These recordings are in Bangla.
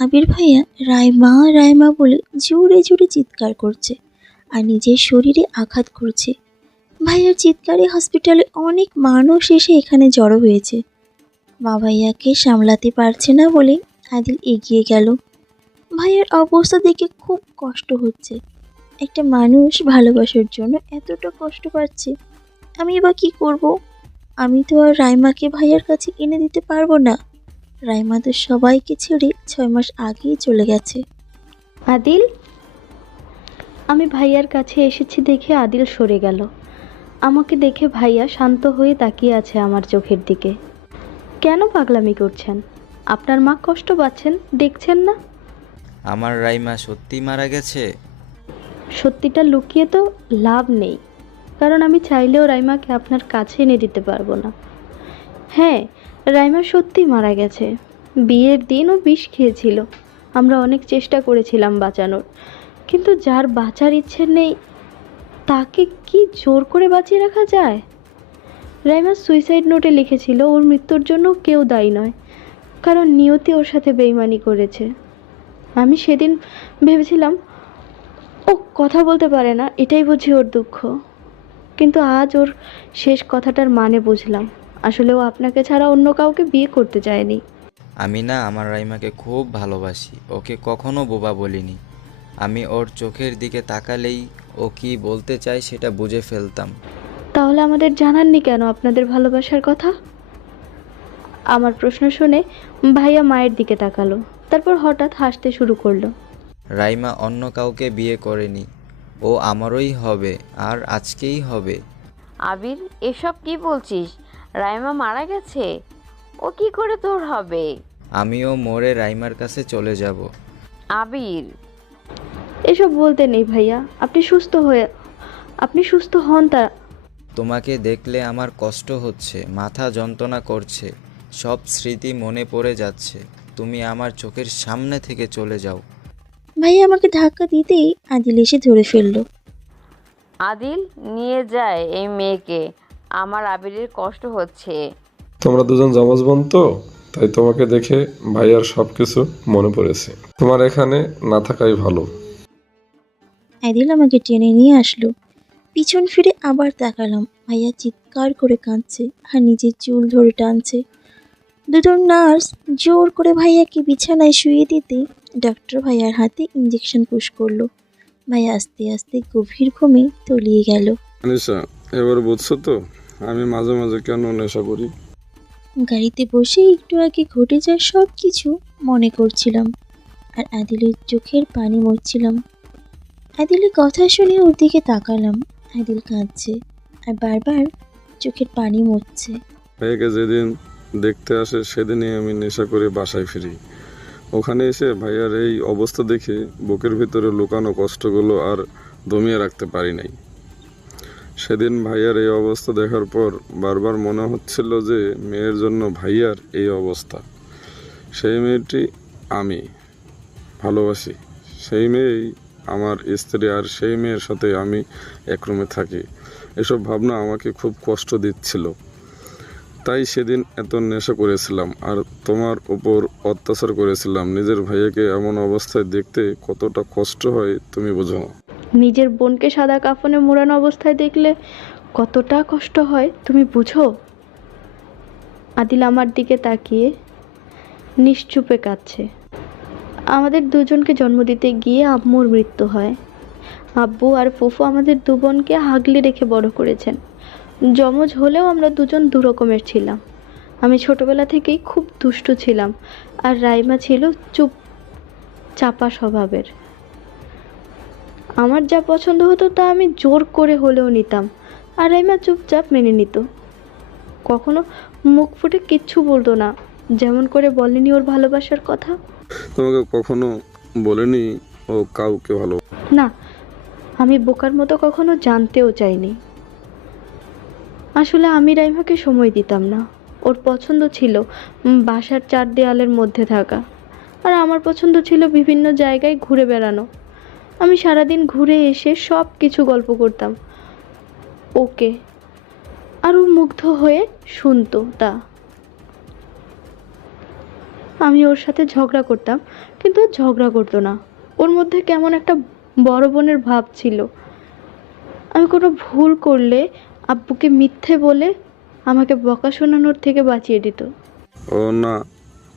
আবির ভাইয়া রাইমা রাইমা বলে জোরে জোরে চিৎকার করছে আর নিজের শরীরে আঘাত করছে। ভাইয়ার চিৎকারে হসপিটালে অনেক মানুষ এসে এখানে জড়ো হয়েছে। মা ভাইয়াকে সামলাতে পারছে না বলে আদিল এগিয়ে গেল। ভাইয়ার অবস্থা দেখে খুব কষ্ট হচ্ছে। একটা মানুষ ভালোবাসার জন্য এতটা কষ্ট পাচ্ছে, আমি বা কি করব? আমি তো আর রাইমাকে ভাইয়ার কাছে এনে দিতে পারবো না। রাইমা তো সবাইকে ছেড়ে 6 মাস আগেই চলে গেছে। আদিল, আমি ভাইয়ার কাছে এসেছি দেখে আদিল সরে গেল। আমাকে দেখে ভাইয়া শান্ত হয়ে তাকিয়ে আছে আমার চোখের দিকে। কেন পাগলামি করছেন? আপনার মা কষ্ট পাচ্ছেন, দেখছেন না? আমার রাইমা সত্যি মারা গেছে? সত্যিটা লুকিয়ে তো লাভ নেই, কারণ আমি চাইলেও রাইমাকে আপনার কাছে এনে দিতে পারবো না। হ্যাঁ, রাইমা সত্যি মারা গেছে। বিয়ের দিন ও বিষ খেয়েছিল। আমরা অনেক চেষ্টা করেছিলাম বাঁচানোর, কিন্তু যার বাঁচার ইচ্ছে নেই তাকে কি জোর করে বাঁচিয়ে রাখা যায়? রাইমা সুইসাইড নোটে লিখেছিল ওর মৃত্যুর জন্য কেউ দায়ী নয়, কারণ নিয়তি ওর সাথে বেইমানি করেছে। আমি সেদিন ভেবেছিলাম ও কথা বলতে পারে না, এটাই বুঝি ওর দুঃখ। কিন্তু আজ ওর শেষ কথাটার মানে বুঝলাম। আসলে ও আপনাকে ছাড়া অন্য কাউকে বিয়ে করতে চায়নি। আমি না আমার রাইমাকে খুব ভালোবাসি, ওকে কখনো বোবা বলিনি। আমি ওর চোখের দিকে তাকালেই ও কি বলতে চায় সেটা বুঝে ফেলতাম। তাহলে আমাদের জানাননি কেন আপনাদের ভালোবাসার কথা? আমার প্রশ্ন শুনে ভাইয়া মায়ের দিকে তাকালো, তারপর হঠাৎ হাসতে শুরু করলো। রাইমা অন্য কাউকে বিয়ে করেনি, ও আমারই হবে, আর আজকেই হবে। আবির, এসব কি বলছিস? রাইমা মারা গেছে, ও কি করে তোর হবে? আমিও মরে রাইমার কাছে চলে যাব। আবির, এসব বলতে নেই ভাইয়া, আপনি সুস্থ হন। তা তোমাকে দেখলে আমার কষ্ট হচ্ছে, মাথা যন্ত্রণা করছে, সব স্মৃতি মনে পড়ে যাচ্ছে। তুমি আমার চোখের সামনে থেকে চলে যাও। ভাইয়া আমাকে ধাক্কা দিতেই আদিল এসে ধরে ফেললো। আদিল, নিয়ে যায় এই মেয়েকে, আমার আবিরের কষ্ট হচ্ছে। তোমরা দুজন জমজ বোন তো, তাই তোমাকে দেখে ভাইয়ার সবকিছু মনে পড়েছে। তোমার এখানে না থাকাই ভালো। আদিল আমাকে টেনে নিয়ে আসলো। পিছন ফিরে আবার তাকালাম, ভাইয়া চিৎকার করে কাঁদছে আর নিজের চুল ধরে টানছে। দুজন নার্স জোর করে ভাইয়াকে বিছানায় শুয়ে দিতে ডক্টর ভাইয়ার হাতে ইঞ্জেকশন পুশ করলো। ভাইয়া আস্তে আস্তে গভীর ঘুমে তলিয়ে গেল। আনিশা, এবার বুঝছো তো আমি মাঝে মাঝে কেন নেশা করি? গাড়িতে বসে একটু আগে ঘটে যাওয়া সব কিছু মনে করছিলাম আর আদিলের চোখের পানি মুছছিলাম। আদিলের কথা শুনে ওর দিকে তাকালাম। আদিল কাঁদছে আর বারবার চোখের পানি মুছছে। ভাইয়াকে যেদিন দেখতে আসে সেদিনই আমি নেশা করে বাসায় ফিরি। ওখানে এসে ভাইয়ার এই অবস্থা দেখে বুকের ভিতরে লুকানো কষ্টগুলো আর দমিয়ে রাখতে পারি নাই। সেদিন ভাইয়ার এই অবস্থা দেখার পর বারবার মনে হচ্ছিল যে মেয়ের জন্য ভাইয়ার এই অবস্থা। সেই মেয়েটি আমি ভালোবাসি, সেই মেয়েই আমার স্ত্রী, আর সেই মেয়ের সাথে আমি এক রুমে থাকি। এসব ভাবনা আমাকে খুব কষ্ট দিচ্ছিল, তাই সেদিন এত নেশা করেছিলাম আর তোমার উপর অত্যাচার করেছিলাম। নিজের ভাইয়াকে এমন অবস্থায় দেখতে কতটা কষ্ট হয় তুমি বোঝো না। নিজের বোনকে সাদা কাফনে মোড়ানো অবস্থায় দেখলে কতটা কষ্ট হয় তুমি বুঝো? আদিল আমার দিকে তাকিয়ে নিশ্চুপে কাঁদছে। আমাদের দুজনকে জন্ম দিতে গিয়ে আম্মুর মৃত্যু হয়। আব্বু আর ফুফু আমাদের দু বোনকে আগলে রেখে বড় করেছেন। যমজ হলেও আমরা দুজন দু রকমের ছিলাম। আমি ছোটবেলা থেকেই খুব দুষ্টু ছিলাম, আর রাইমা ছিল চুপ চাপা স্বভাবের। আমার যা পছন্দ হতো তা আমি জোর করে হলেও নিতাম, আর রাইমা চুপচাপ মেনে নিত। কখনো মুখ ফুটে কিচ্ছু বলতো না, যেমন করে বলেনি ওর ভালোবাসার কথা। তোমাকে কখনো বলেনি ও কাউকে ভালো? না, আমি বোকার মতো কখনো জানতেও চাইনি। আসলে আমি রাইমাকে সময় দিতাম না। ওর পছন্দ ছিল বাসার 4 দেয়ালের মধ্যে থাকা, আর আমার পছন্দ ছিল বিভিন্ন জায়গায় ঘুরে বেড়ানো। আমি সারাদিন ঘুরে এসে সব কিছু গল্প করতাম ওকে, আর ও মুগ্ধ হয়ে শুনতো তা। আমি ওর সাথে ঝগড়া করতাম, কিন্তু ও ঝগড়া করতো না। ওর মধ্যে কেমন একটা বড় বোনের ভাব ছিল। আমি কোনো ভুল করলে আব্বুকে মিথ্যে বলে আমাকে বকা শোনানোর থেকে বাঁচিয়ে দিত। ও না,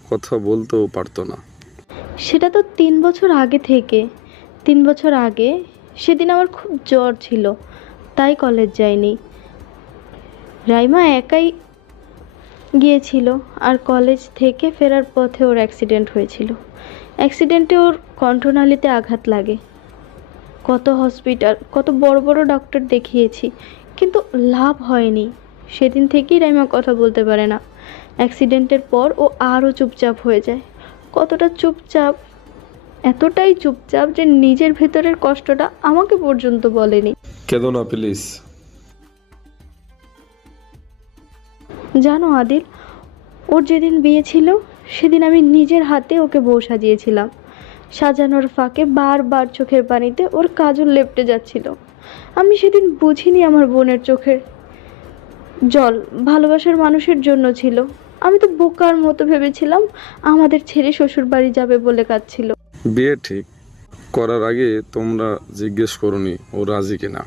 কথা বলতেও পারতো না। সেটা তো 3 বছর আগে থেকে। 3 বছর আগে সেদিন আমার খুব জ্বর ছিল, তাই কলেজ যাইনি। রাইমা একাই গিয়েছিল, আর কলেজ থেকে ফেরার পথে ওর অ্যাক্সিডেন্ট হয়েছিল। অ্যাক্সিডেন্টে ওর কণ্ঠনালীতে আঘাত লাগে। কত হসপিটাল, কত বড় বড় ডক্টর দেখিয়েছি, কিন্তু লাভ হয়নি। সেদিন থেকেই রাইমা কথা বলতে পারে না। অ্যাক্সিডেন্টের পর ও আরও চুপচাপ হয়ে যায়। কতটা চুপচাপ, এতটাই চুপচাপ যে নিজের ভেতরের কষ্টটা আমাকে পর্যন্ত বলেনি। কেঁদো না প্লিজ। জানো আদিল, ওর যেদিন বিয়ে ছিল সেদিন আমি নিজের হাতে ওকে বউ সাজিয়েছিলাম। সাজানোর ফাঁকে বারবার চোখের পানিতে ওর কাজল লেপটে যাচ্ছিল। আমি সেদিন বুঝিনি আমার বোনের চোখের জল ভালোবাসার মানুষের জন্য ছিল। আমি তো বোকার মতো ভেবেছিলাম আমাদের ছেড়ে শ্বশুর বাড়ি যাবে বলে কাঁদছিল। বিয়ে ঠিক করার আগে তোমরা জিজ্ঞেস করনি ও রাজি কিনা?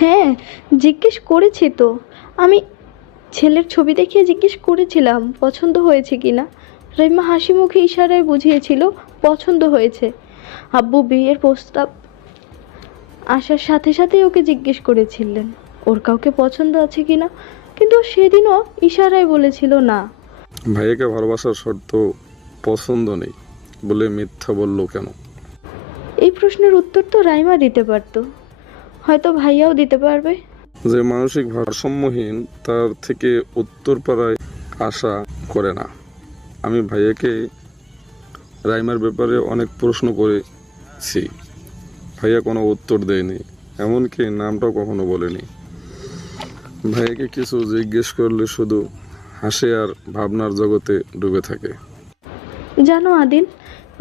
হ্যাঁ, জিজ্ঞেস করেছি তো। আমি ছেলের ছবি দেখিয়ে জিজ্ঞেস করেছিলাম পছন্দ হয়েছে কিনা। রাইমা হাসি মুখে ইশারায় বুঝিয়েছিল পছন্দ হয়েছে। আব্বু বিয়ের প্রস্তাব আসার সাথে সাথেই ওকে জিজ্ঞেস করেছিলেন ওর কাউকে পছন্দ আছে কিনা, কিন্তু ও সেদিনও ইশারায় বলেছিল না। ভাইয়াকে ভালোবাসার শর্ত পছন্দ নেই বলে মিথ্যা বললো কেন? এই প্রশ্নের উত্তর তো রাইমা দিতে পারতো, হয়তো ভাইয়াও দিতে পারবে। যে মানসিক ভারসাম্যহীন তার থেকে উত্তরপাড়ায় আশা করে না। আমি ভাইয়াকে রাইমার ব্যাপারে অনেক প্রশ্ন করেছি, ভাইয়া কোনো উত্তর দেয়নি, এমনকি নামটাও কখনো বলেনি। ভাইয়াকে কিছু জিজ্ঞেস করলে শুধু হাসে আর ভাবনার জগতে ডুবে থাকে। জানো আদিল,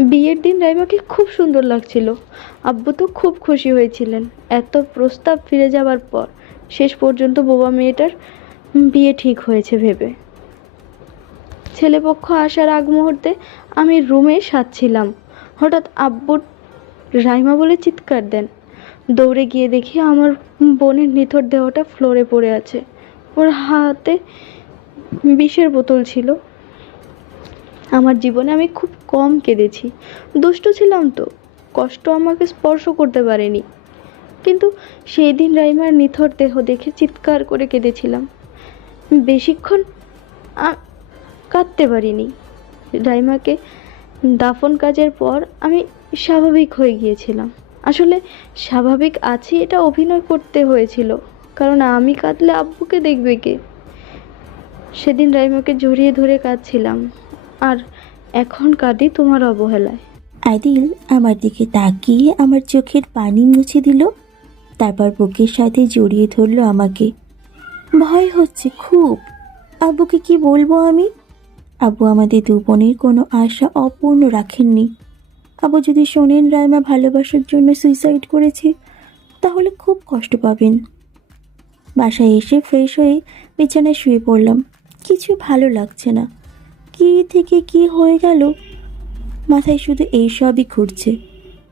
বিয়ের দিন রাইমাকে খুব সুন্দর লাগছিল। আব্বু তো খুব খুশি হয়েছিলেন। এত প্রস্তাব ফিরে যাওয়ার পর শেষ পর্যন্ত বোবা মেয়েটার বিয়ে ঠিক হয়েছে ভেবে। ছেলেপক্ষ আসার আগ মুহূর্তে আমি রুমে সাজছিলাম, হঠাৎ আব্বু রাইমা বলে চিৎকার দেন। দৌড়ে গিয়ে দেখি আমার বোনের নিথর দেহটা ফ্লোরে পড়ে আছে। ওর হাতে বিষের বোতল ছিল। আমার জীবনে আমি খুব কম কেঁদেছি। দুষ্ট ছিলাম তো, কষ্ট আমাকে স্পর্শ করতে পারেনি। কিন্তু সেই দিন রাইমার নিথর দেহ দেখে চিৎকার করে কেঁদেছিলাম। বেশিক্ষণ কাঁদতে পারিনি। রাইমাকে দাফন কাজের পর আমি স্বাভাবিক হয়ে গিয়েছিলাম। আসলে স্বাভাবিক আছি এটা অভিনয় করতে হয়েছিল, কারণ আমি কাঁদলে আব্বুকে দেখবে কে। সেদিন রাইমাকে জড়িয়ে ধরে কাঁদছিলাম, আর এখন কাঁদি তোমার অবহেলায়। আদিল আমার দিকে তাকিয়ে আমার চোখের পানি মুছে দিল, তারপর বুকের সাথে জড়িয়ে ধরলো আমাকে। ভয় হচ্ছে খুব। আব্বুকে কি বলবো আমি? আব্বু আমাদের দু বোনের কোনো আশা অপূর্ণ রাখেননি। আব্বু যদি শোনেন রাইমা ভালোবাসার জন্য সুইসাইড করেছে, তাহলে খুব কষ্ট পাবেন। বাসায় এসে ফ্রেশ হয়ে বিছানায় শুয়ে পড়লাম। কিছু ভালো লাগছে না। কি থেকে কি হয়ে গেল, মাথায় শুধু এইসবই ঘুরছে।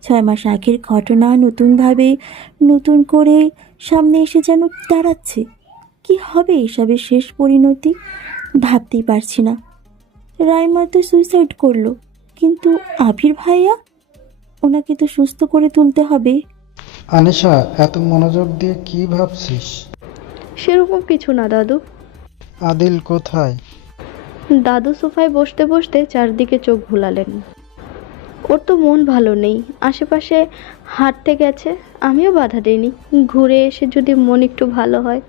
6 মাস আগের ঘটনা নতুনভাবে নতুন করে সামনে এসে যেন দাঁড়াচ্ছে। কি হবে এসবের শেষ পরিণতি ভাবতেই পারছি না। রাইমা তো সুইসাইড করলো, কিন্তু আবির ভাইয়া, ওনাকে তো সুস্থ করে তুলতে হবে। আনিশা, এত মনোযোগ দিয়ে কি ভাবছিস? সেরকম কিছু না দাদু। আদিল কোথায়? দাদু সোফায় বসতে বসতে চারদিকে চোখ ভুলালেন। ওর তো মন ভালো নেই, আশেপাশে হাঁটতে গেছে। আমিও বাধা দিইনি। ঘুরে এসে যদি মন একটু ভালো হয়।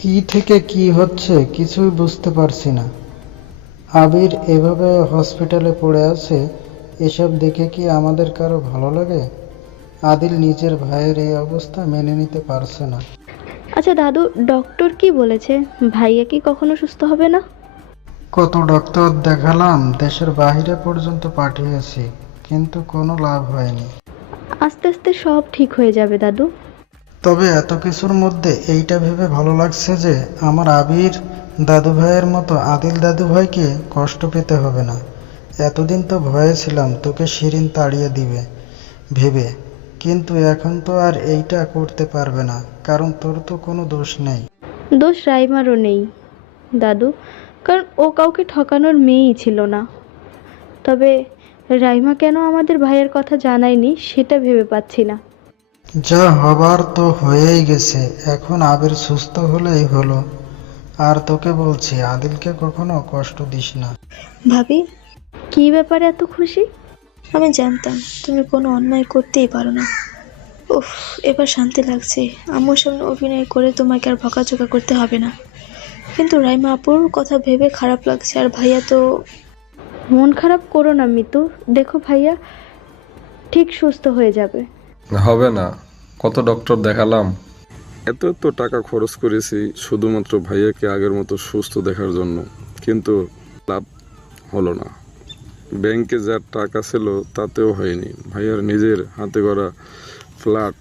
কি থেকে কি হচ্ছে কিছুই বুঝতে পারছি না। আবির এভাবে হসপিটালে পড়ে আছে, এসব দেখে কি আমাদের কারো ভালো লাগে? আদিল নিজের ভাইয়ের এই অবস্থা মেনে নিতে পারছে না। আচ্ছা দাদু, ডক্টর কি বলেছে? ভাইয়া কি কখনো সুস্থ হবে না? কত ডাক্তার দেখালাম, দেশের বাইরে পর্যন্ত পাঠিয়েছি, কিন্তু কোনো লাভ হয়নি। আস্তে আস্তে সব ঠিক হয়ে যাবে দাদু। তবে এত কিছুর মধ্যে এইটা ভেবে ভালো লাগছে যে আমার আবির দাদু ভাইয়ের মতো আদিল দাদু ভাইকে কষ্ট পেতে হবে না। এতদিন তো ভয়ে ছিলাম তোকে শিরিন তাড়িয়ে দিবে ভেবে, কিন্তু এখন তো আর এইটা করতে পারবে না, কারণ তোর তো কোনো দোষ নেই। দোষ রাইমারও নেই দাদু, কারণ ও কাউকে ঠকানোর মেয়েই ছিল না। তবে রাইমা কেন আমাদের ভাইয়ের কথা জানায়নি সেটা ভেবে পাচ্ছি না। যা হবার তো হয়েই গেছে, এখন আবির সুস্থ হলেই হলো। আর তোকে বলছি, আদিলকে কখনো কষ্ট দিস না। ভাবি, কি ব্যাপারে এত খুশি? আমি জানতাম তুমি কোনো অন্যায় করতেই পারো না। উফ, এবার শান্তি লাগছে। আম্মুর সামনে অভিনয় করে তোমাকে আর বকাঝকা করতে হবে না। কিন্তু রাইমা আপুর কথা ভেবে খারাপ লাগছে, আর ভাইয়া তো। মন খারাপ করো না মিতু, দেখো ভাইয়া ঠিক সুস্থ হয়ে যাবে। হবে না, কত ডক্টর দেখালাম, এত এত টাকা খরচ করেছি শুধুমাত্র ভাইয়াকে আগের মতো সুস্থ দেখার জন্য, কিন্তু লাভ হলো না। ব্যাংকে যার টাকা ছিল তাতেও হয়নি। ভাইয়ার নিজের হাতে গড়া ফ্ল্যাট,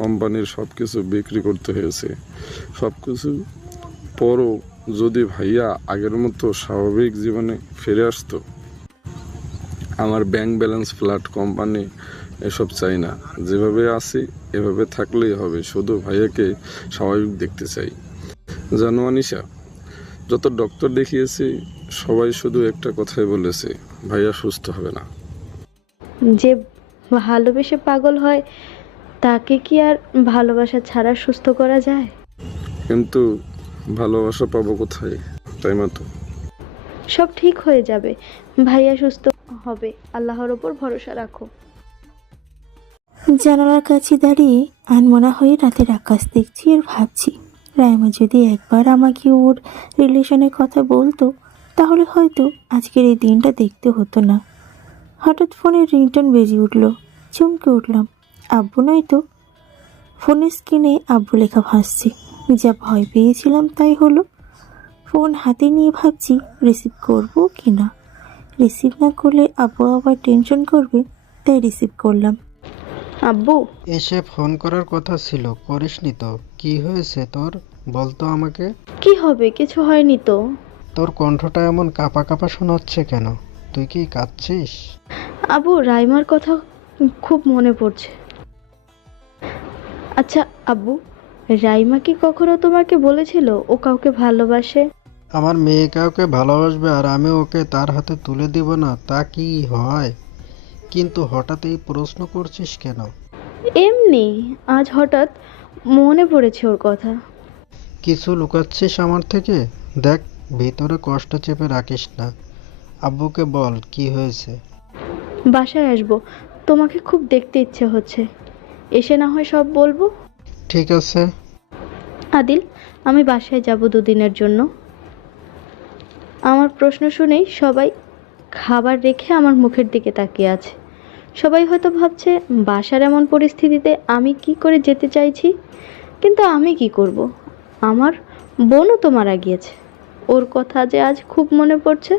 কোম্পানির সব কিছু বিক্রি করতে হয়েছে। সব কিছু পরও যদি ভাইয়া আগের মতো স্বাভাবিক জীবনে ফিরে আসতো। আমার ব্যাংক ব্যালেন্স, ফ্ল্যাট, কোম্পানি এসব চাই না। যেভাবে আছি এভাবে থাকলেই হবে, শুধু ভাইয়াকে স্বাভাবিক দেখতে চাই। জানো আনিশা, যত ডক্টর দেখিয়েছি সবাই শুধু একটা কথাই বলেছে, ভাইয়া সুস্থ হবে না। যে ভালোবেসে পাগল হয় তাকে কি আর ভালোবাসা ছাড়া সুস্থ করা যায়? কিন্তু ভালোবাসা পাবো কোথায়, তাই মা? তো সব ঠিক হয়ে যাবে, ভাইয়া সুস্থ হবে, আল্লাহর ওপর ভরসা রাখো। জানালার কাছে দাঁড়িয়ে আনমনা হয়ে রাতের আকাশ দেখছি আর ভাবছি, রাইমা যদি একবার আমাকে ওর রিলেশনের কথা বলতো তাহলে হয়তো আজকের এই দিনটা দেখতে হতো না। হঠাৎ ফোনের রিংটোন বেজে উঠল, চমকে উঠলাম। আব্বু নয় তো। ফোনের স্ক্রিনে আব্বু লেখা ভাসছে। যা ভয় পেয়েছিলাম তাই হলো। ফোন হাতে নিয়ে ভাবছি রিসিভ করবো কি না। রিসিভ না করলে আব্বু আবার টেনশন করবে, তাই রিসিভ করলাম। আব্বু, এসে ফোন করার কথা ছিল, করিসনি তো? কি হয়েছে তোর, বলতো আমাকে। কি হবে, কিছু হয়নি তো। তোর কণ্ঠটা এমন কাঁপা কাঁপা শোনাচ্ছে কেন? তুই কি কাঁদছিস? আব্বু, রাইমার কথা খুব মনে পড়ছে। আচ্ছা আব্বু, রাইমা কি কখনো তোমাকে বলেছিল ও কাউকে ভালোবাসে? আমার মেয়ে কাউকে ভালোবাসবে আর আমি ওকে তার হাতে তুলে দিব না, তা কি হয়? কিন্তু হঠাৎ এই প্রশ্ন করছিস কেন? এমনি আজ হঠাৎ মনে পড়েছে ওর কথা। কিছু লুকাচ্ছিস আমার থেকে? দেখ, ভিতরে কষ্ট চেপে রাখিস না। আব্বুকে বল কি হয়েছে। বাসায় আসবো, তোমাকে খুব দেখতে ইচ্ছে হচ্ছে, এসে না হয় সব বলবো। ঠিক আছে। আদিল, আমি বাসায় যাব দুদিনের জন্য। আমার প্রশ্ন শুনেই সবাই খাবার রেখে আমার মুখের দিকে তাকিয়ে আছে। সবাই হয়তো ভাবছে বাসার এমন পরিস্থিতিতে আমি কি করে যেতে চাইছি, কিন্তু আমি কি করব? আমার বোনও তো মারা গিয়েছে, ওর কথা যে আজ খুব মনে পড়ছে।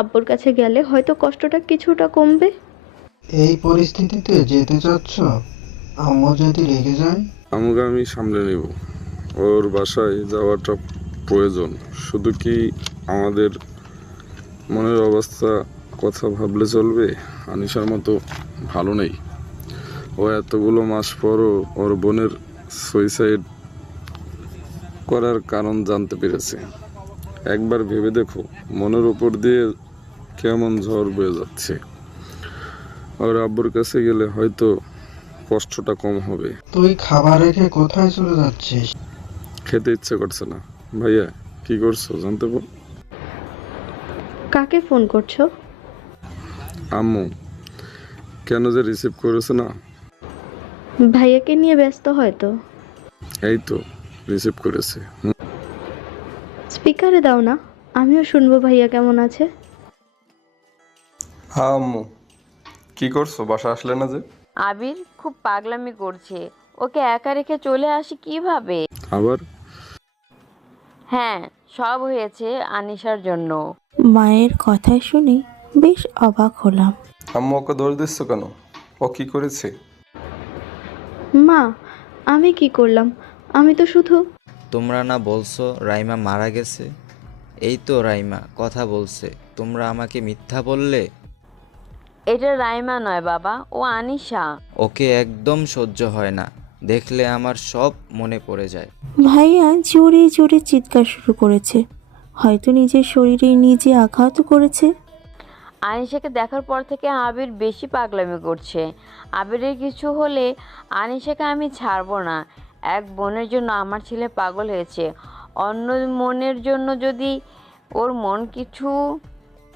আব্বুর কাছে গেলে হয়তো কষ্টটা কিছুটা কমবে। এই পরিস্থিতিতে যেতে চাচ্ছ? আম্মু যদি রেগে যায়? আমাকে আমি সামলে নেব। ওর বাসায় যাওয়াটা প্রয়োজন। শুধু কি আমাদের মনের অবস্থা কথা ভাবলে চলবে? আনিশার মতো ভালো নেই। ও এতগুলো মাস পরও ওর বোনের সুইসাইড করার কারণ জানতে পেরেছে। একবার ভেবে দেখো, মনের উপর দিয়ে কেমন ঝড় বয়ে যাচ্ছে। ওর আব্বুর কাছে গেলে হয়তো কষ্টটা কম হবে। তুই খাবার রেখে কোথায় চলে যাচ্ছিস? খেতে ইচ্ছে করছে না। ভাইয়া কি করছো জানতে পারো? কাকে ফোন করছো? আম্মু। কেন যে রিসিভ করেছে না? ভাইয়াকে নিয়ে ব্যস্ত হয়তো। এই তো রিসিভ করেছে। স্পিকারে দাও না, আমিও শুনবো ভাইয়া কেমন আছে। হ্যাঁ আম্মু, কি করছো, বাসা আসলে না যে? আবির খুব পাগলামি করছে, ওকে একা রেখে চলে আসি কিভাবে? আবার হ্যাঁ, সব হয়েছে আনিশার জন্য। মায়ের কথা শুনে বেশ অবাক হলাম। আম্মু ওকে দোষ দিচ্ছ কেন? ও কি করেছে? মা, আমি কি করলাম? আমি তো শুধু। তোমরা না বলছো রাইমা মারা গেছে? এই তো রাইমা কথা বলছে, তোমরা আমাকে মিথ্যা বললে। এটা রাইমা নয় বাবা, ও আনিশা। ওকে একদম সহ্য হয় না, দেখলে আমার সব মনে পড়ে যায়। ভাইয়া জোরে জোরে চিৎকার শুরু করেছে, হয়তো নিজের শরীরে নিজে আঘাত করেছে। আনিশাকে দেখার পর থেকে আবির বেশি পাগলামি করছে। আবিরের কিছু হলে আনিশাকে আমি ছাড়বো না। এক বোনের জন্য আমার ছেলে পাগল হয়েছে, অন্য মনের জন্য যদি ওর মন কিছু।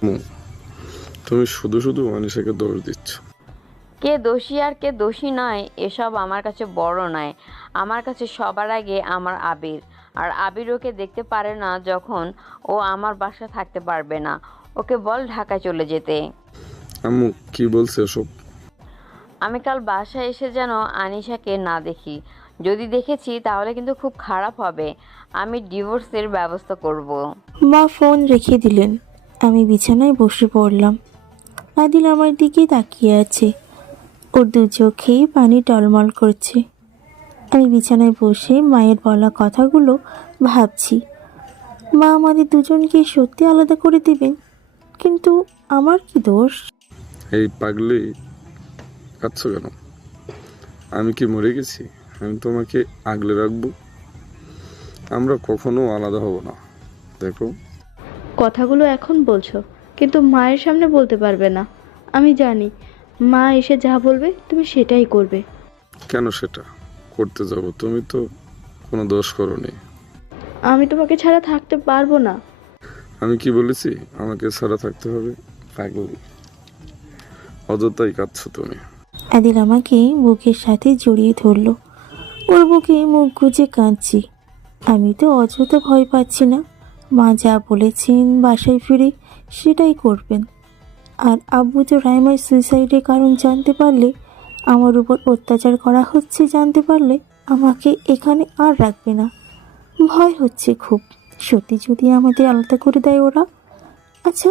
আম্মু, তুমি শুধু শুধু আনিশাকে দোষ দিচ্ছ। কে দোষী আর কে দোষী নয় এসব আমার কাছে বড় নয়। আমার কাছে সবার আগে আমার আবির। আর আবির ওকে দেখতে পারে না যখন ও আমার বাসায় থাকতে পারবে না। ওকে বল ঢাকায় চলে যেতে। আম্মু কি বলছে এসব? আমি কাল বাসায় এসে যেন আনিশাকে না দেখি। যদি দেখেছি তাহলে কিন্তু খুব খারাপ হবে। আমি ডিভোর্সের ব্যবস্থা করব। মা ফোন রেখে দিলেন। আমি বিছানায় বসে পড়লাম। আদিল আমার দিকে তাকিয়ে আছে, ওর দু চোখেই পানি টলমল করছে। আমি বিছানায় বসে মায়ের বলা কথাগুলো ভাবছি। মা আমাদের দুজনকে সত্যি আলাদা করে দেবেন, কিন্তু আমার কি দোষ? এই পাগলি, কাঁদছ কেন? আমি কি মরে গেছি? আমি তোমাকে আগলে রাখবো। আমরা কখনো আলাদা হব না। দেখো, কথাগুলো এখন বলছো, কিন্তু মায়ের সামনে বলতে পারবে না। আমি জানি মা এসে যা বলবে তুমি সেটাই করবে। কেন সেটা করতে যাব? তুমি তো কোনো দোষ করোনি। আমি তোমাকে ছাড়া থাকতে পারবো না। আমি কি বলেছি আমাকে ছাড়া থাকতে হবে? পাগলি, অযথাই কাঁদছো তুমি। আদিল আমাকে বুকের সাথে জড়িয়ে ধরলো। ওর বুকে মুখ গুজে কাঁদছি। আমি তো অযথা ভয় পাচ্ছি না। মা যা বলেছেন বাসায় ফিরে সেটাই করবেন। আর আব্বু তো রাইমার সুইসাইডের কারণ জানতে পারলে, আমার উপর অত্যাচার করা হচ্ছে জানতে পারলে, আমাকে এখানে আর রাখবে না। ভয় হচ্ছে খুব, সত্যি যদি আমাদের আলাদা করে দেয় ওরা। আচ্ছা,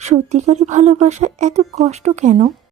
সত্যিকারের ভালোবাসা এত কষ্ট কেন?